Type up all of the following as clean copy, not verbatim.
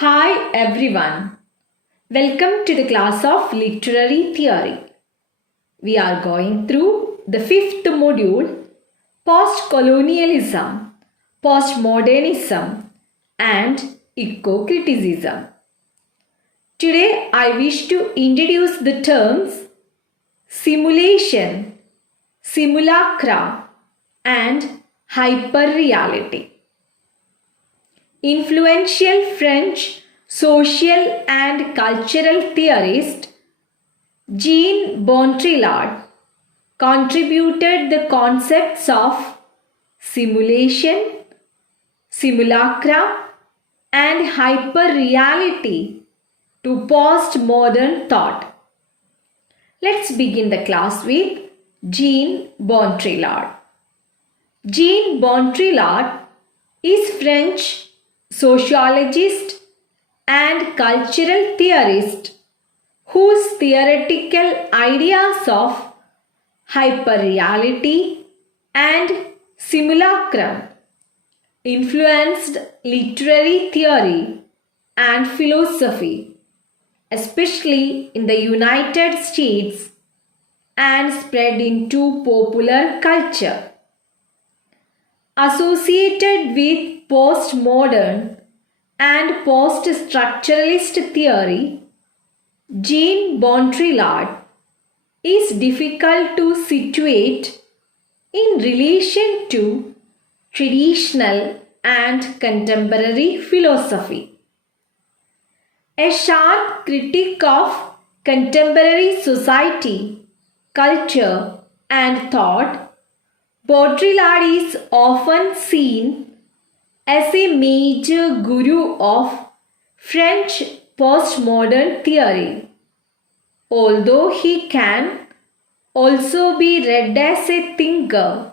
Hi everyone. Welcome to the class of literary theory. We are going through the fifth module, post-colonialism, postmodernism and eco-criticism. Today I wish to introduce the terms simulation, simulacra and hyperreality. Influential French social and cultural theorist Jean Baudrillard contributed the concepts of simulation, simulacra, and hyperreality to postmodern thought. Let's begin the class with Jean Baudrillard. Jean Baudrillard is French sociologist and cultural theorist whose theoretical ideas of hyperreality and simulacrum influenced literary theory and philosophy, especially in the United States, and spread into popular culture. Associated with postmodern and post-structuralist theory, Jean Baudrillard is difficult to situate in relation to traditional and contemporary philosophy. A sharp critic of contemporary society, culture, and thought, Baudrillard is often seen as a major guru of French postmodern theory, although he can also be read as a thinker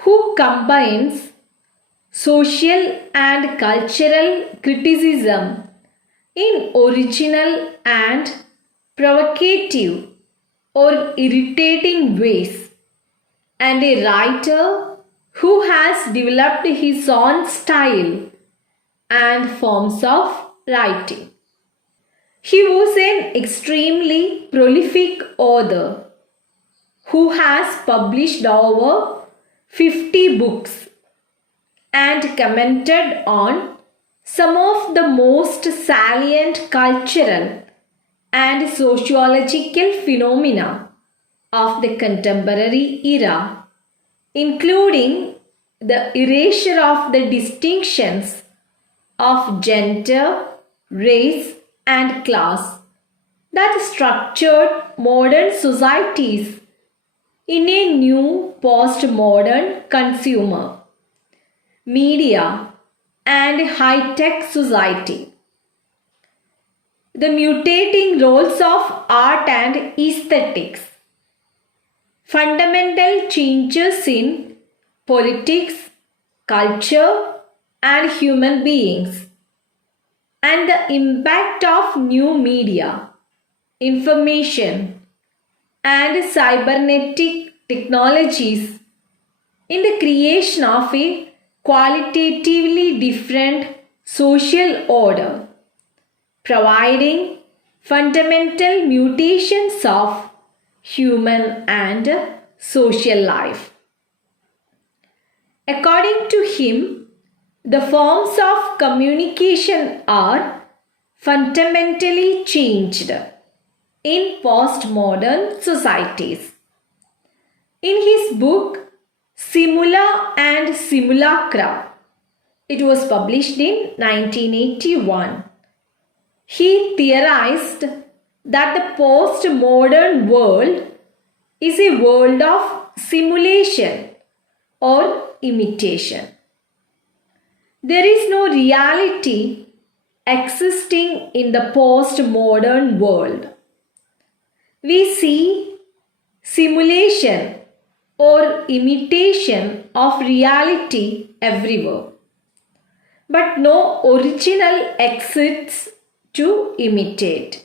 who combines social and cultural criticism in original and provocative or irritating ways, and a writer who has developed his own style and forms of writing. He was an extremely prolific author who has published over 50 books and commented on some of the most salient cultural and sociological phenomena of the contemporary era, including the erasure of the distinctions of gender, race, and class that structured modern societies in a new postmodern consumer, media, and high-tech society. The mutating roles of art and aesthetics, fundamental changes in politics, culture, and human beings, and the impact of new media, information, and cybernetic technologies in the creation of a qualitatively different social order, providing fundamental mutations of human and social life. According to him, the forms of communication are fundamentally changed in postmodern societies. In his book Simula and Simulacra, it was published in 1981, he theorized that the postmodern world is a world of simulation or imitation. There is no reality existing in the postmodern world. We see simulation or imitation of reality everywhere, but no original exists to imitate.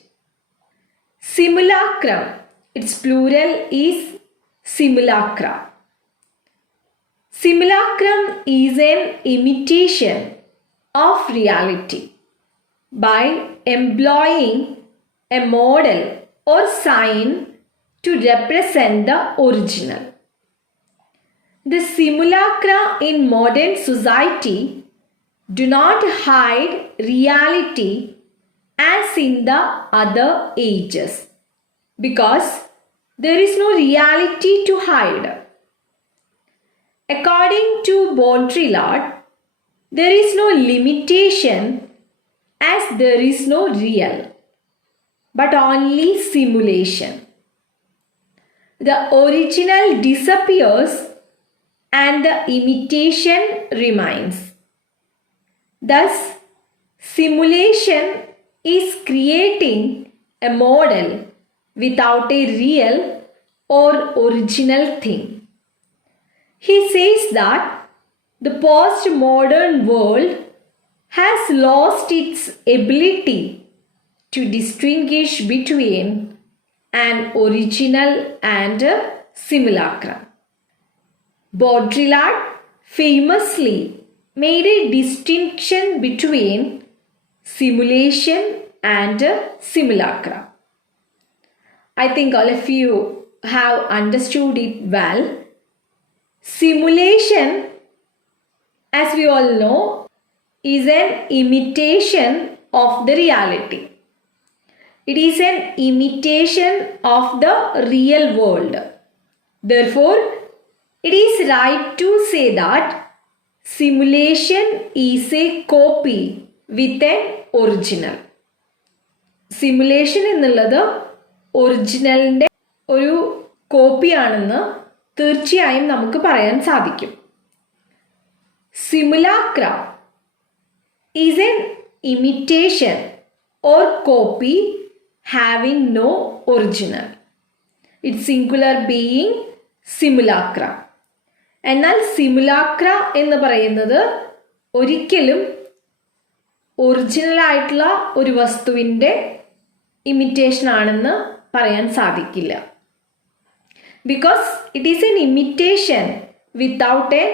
Simulacrum, its plural is simulacra. Simulacrum is an imitation of reality. by employing a model or sign to represent the original. The simulacra in modern society do not hide reality as in the other ages because there is no reality to hide. According to Baudrillard, there is no limitation as there is no real, but only simulation. The original disappears and the imitation remains. Thus, simulation is creating a model without a real or original thing. He says that the postmodern world has lost its ability to distinguish between an original and a simulacrum. Baudrillard famously made a distinction between simulation and simulacra. I think all of you have understood it well. Simulation, as we all know, is an imitation of the reality. It is an imitation of the real world. Therefore, it is right to say that simulation is a copy with an original. Simulation എന്നുള്ളത് ഒറിജിനലിൻ്റെ ഒരു കോപ്പിയാണെന്ന് തീർച്ചയായും നമുക്ക് പറയാൻ സാധിക്കും. Simulacra is an imitation or copy having no original. It singular being simulacra. എന്നാൽ simulacra എന്ന് പറയുന്നത് ഒരിക്കലും ഒറിജിനലായിട്ടുള്ള ഒരു വസ്തുവിൻ്റെ ഇമിറ്റേഷൻ ആണെന്ന് പറയാൻ സാധിക്കില്ല. Because it is an imitation without A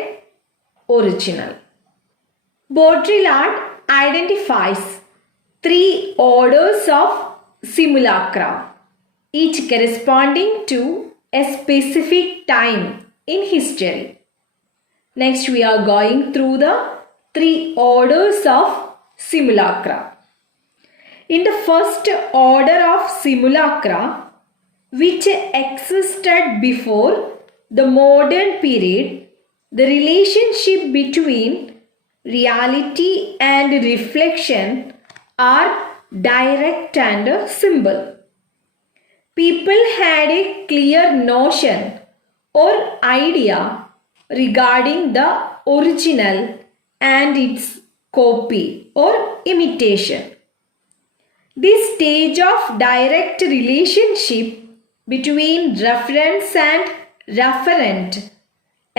original. Baudrillard identifies 3 orders of simulacra, each corresponding to a specific time in history. Next, we are going through the 3 orders of simulacra. In the first order of simulacra, which existed before the modern period, the relationship between reality and reflection are direct and simple. People had a clear notion or idea regarding the original and its copy or imitation. This stage of direct relationship between reference and referent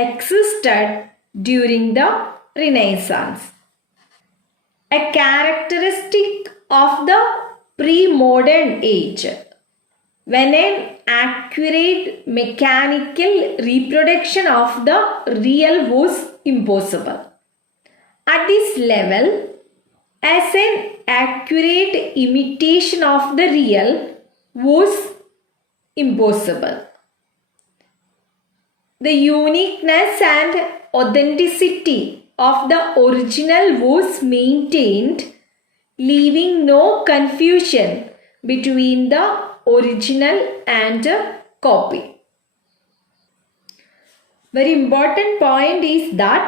existed during the Renaissance. A characteristic of the pre-modern age, when an accurate mechanical reproduction of the real was impossible. At this level, as an accurate imitation of the real was impossible, the uniqueness and authenticity of the original was maintained, leaving no confusion between the original and copy. Very important point is that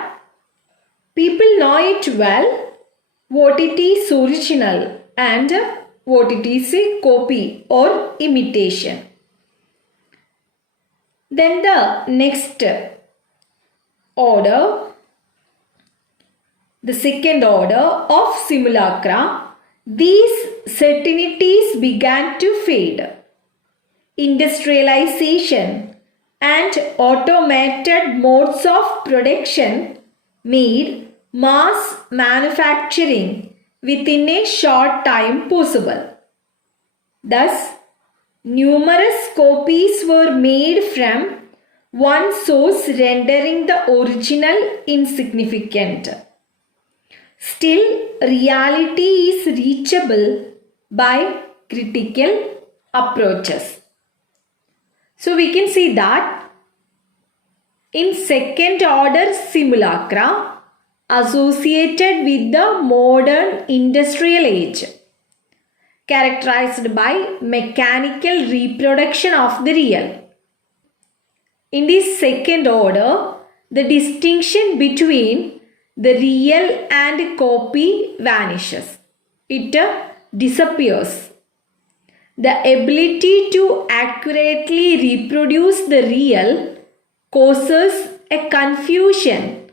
people know it well what it is original and what it is a copy or imitation. Then the next order, the second order of simulacra, these certainties began to fade. Industrialization and automated modes of production made mass manufacturing within a short time possible. Thus, numerous copies were made from one source, rendering the original insignificant. Still, reality is reachable by critical approaches. So we can see that in second order simulacra associated with the modern industrial age, characterized by mechanical reproduction of the real. In this second order, the distinction between the real and copy vanishes. It disappears. The ability to accurately reproduce the real causes a confusion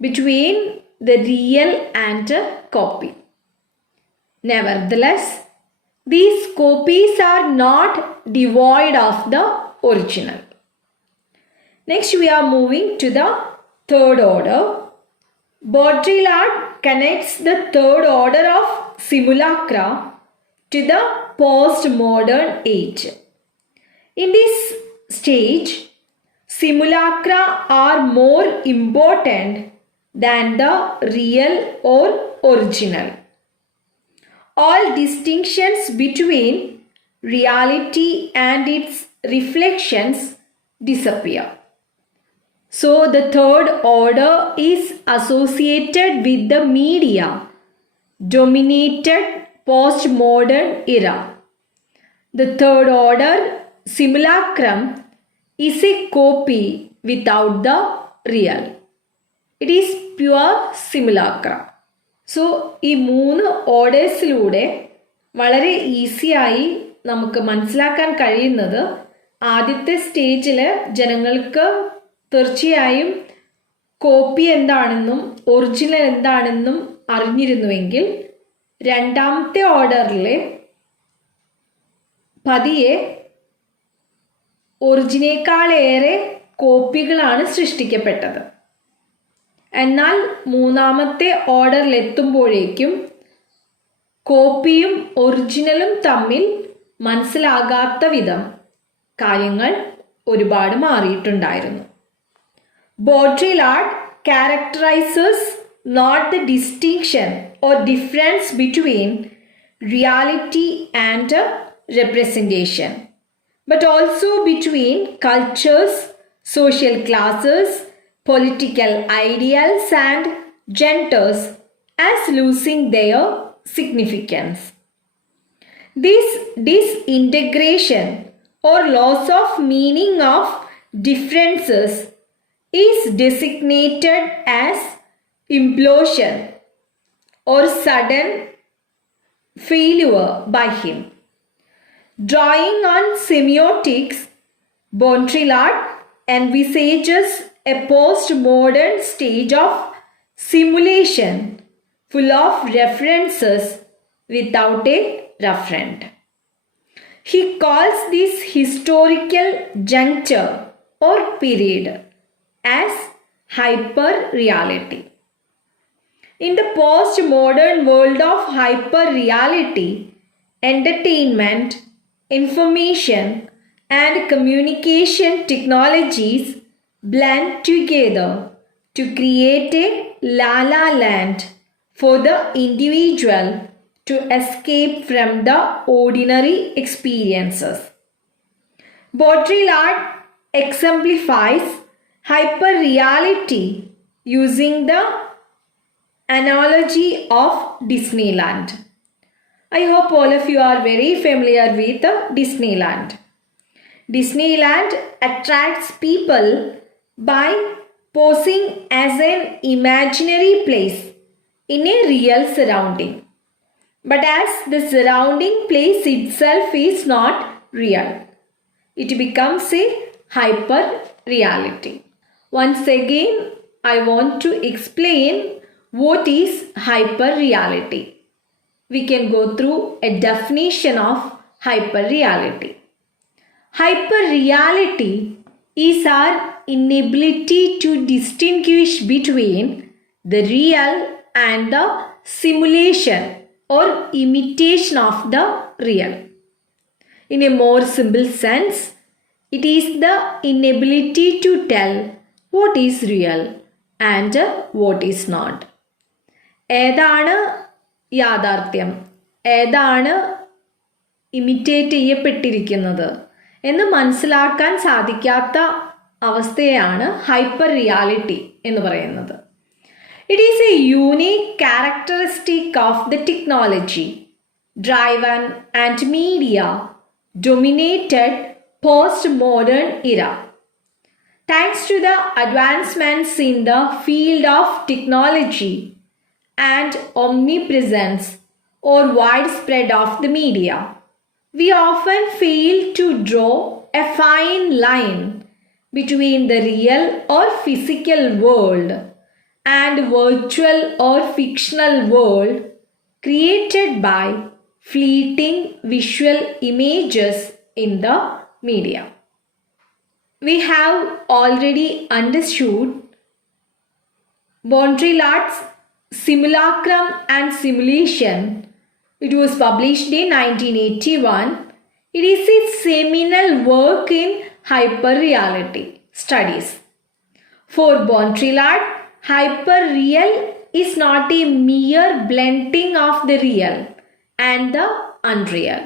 between the real and a copy. Nevertheless, these copies are not devoid of the original. Next, we are moving to the third order. Baudrillard connects the third order of simulacra to the postmodern age. In this stage, simulacra are more important than the real or original. All distinctions between reality and its reflections disappear. So the third order is associated with the media dominated postmodern era. The third order simulacrum is a copy without the real. It is pure simulacra. So ഈ മൂന്ന് ഓർഡേഴ്സിലൂടെ വളരെ ഈസിയായി നമുക്ക് മനസ്സിലാക്കാൻ കഴിയുന്നത് ആദ്യത്തെ സ്റ്റേജിൽ ജനങ്ങൾക്ക് തീർച്ചയായും കോപ്പി എന്താണെന്നും ഒറിജിനൽ എന്താണെന്നും അറിഞ്ഞിരുന്നുവെങ്കിൽ രണ്ടാമത്തെ ഓർഡറിലെ പതിയെ ഒറിജിനേക്കാളേറെ കോപ്പികളാണ് സൃഷ്ടിക്കപ്പെട്ടത്. എന്നാൽ മൂന്നാമത്തെ ഓർഡറിൽ എത്തുമ്പോഴേക്കും കോപ്പിയും ഒറിജിനലും തമ്മിൽ മനസ്സിലാകാത്ത വിധം കാര്യങ്ങൾ ഒരുപാട് മാറിയിട്ടുണ്ടായിരുന്നു. Baudrillard characterizes not the distinction or difference between reality and representation, but also between cultures, social classes, political ideals and genders as losing their significance. This disintegration or loss of meaning of differences is designated as implosion or sudden failure by him. Drawing on semiotics, Baudrillard envisages a postmodern stage of simulation full of references without a referent. He calls this historical juncture or period as hyperreality. In the postmodern world of hyperreality, entertainment, information, and communication technologies blend together to create a la-la land for the individual to escape from the ordinary experiences. Baudrillard exemplifies hyperreality using the analogy of Disneyland. I hope all of you are very familiar with Disneyland. Disneyland attracts people by posing as an imaginary place in a real surrounding. But as the surrounding place itself is not real, it becomes a hyper reality. Once again, I want to explain what is hyper reality. We can go through a definition of hyper reality. Hyper reality is our inability to distinguish between the real and the simulation or imitation of the real. In a more simple sense, it is the inability to tell what is real and what is not. ഏതാണ് യാഥാർത്ഥ്യം, ഏതാണ് imitate ചെയ്യപ്പെട്ടിരിക്കുന്നത് എന്ന് മനസ്സിലാക്കാൻ സാധിക്കാത്ത അവസ്ഥയാണ് hyper reality എന്ന് പറയുന്നത്. It is A unique characteristic of the technology driven and media dominated post-modern era. Thanks to the advancements in the field of technology and omnipresence or widespread of the media, we often fail to draw a fine line between the real or physical world and virtual or fictional world created by fleeting visual images in the media. We have already understood Baudrillard's Simulacrum and Simulation. It was published in 1981. It is a seminal work in hyperreality studies. For Baudrillard, hyperreal is not a mere blending of the real and the unreal.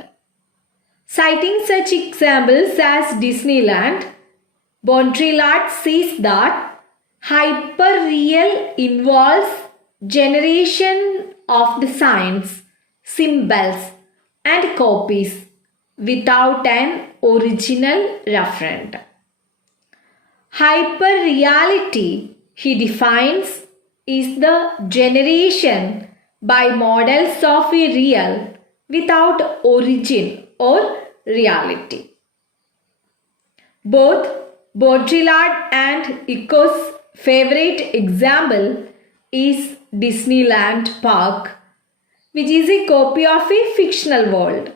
Citing such examples as Disneyland, Baudrillard says that hyperreal involves generation of the signs, symbols, and copies without an original referent. Hyperreality, he defines, is the generation by models of a real without origin or reality. Both Baudrillard and Eco's favorite example is Disneyland Park, which is a copy of a fictional world.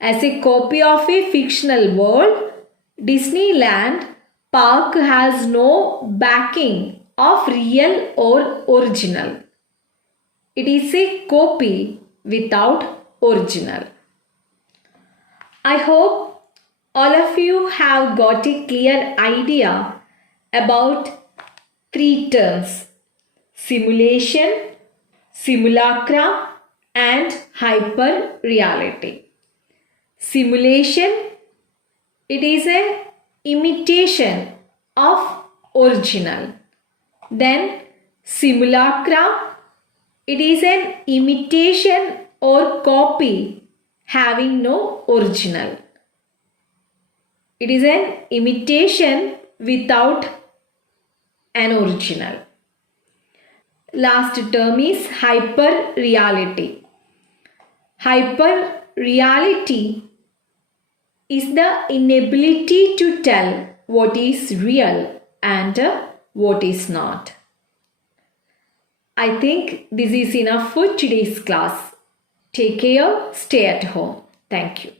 As a copy of a fictional world, Disneyland Park has no backing of real or original. It is a copy without original. I hope all of you have got a clear idea about three terms: simulation, simulacra, and hyper reality. Simulation, it is an imitation of original. Then simulacra, it is an imitation or copy having no original. It is an imitation without an original. Last term is hyper reality. Hyper reality is the inability to tell what is real and what is not. I think this is enough for today's class. Take care, stay at home. Thank you.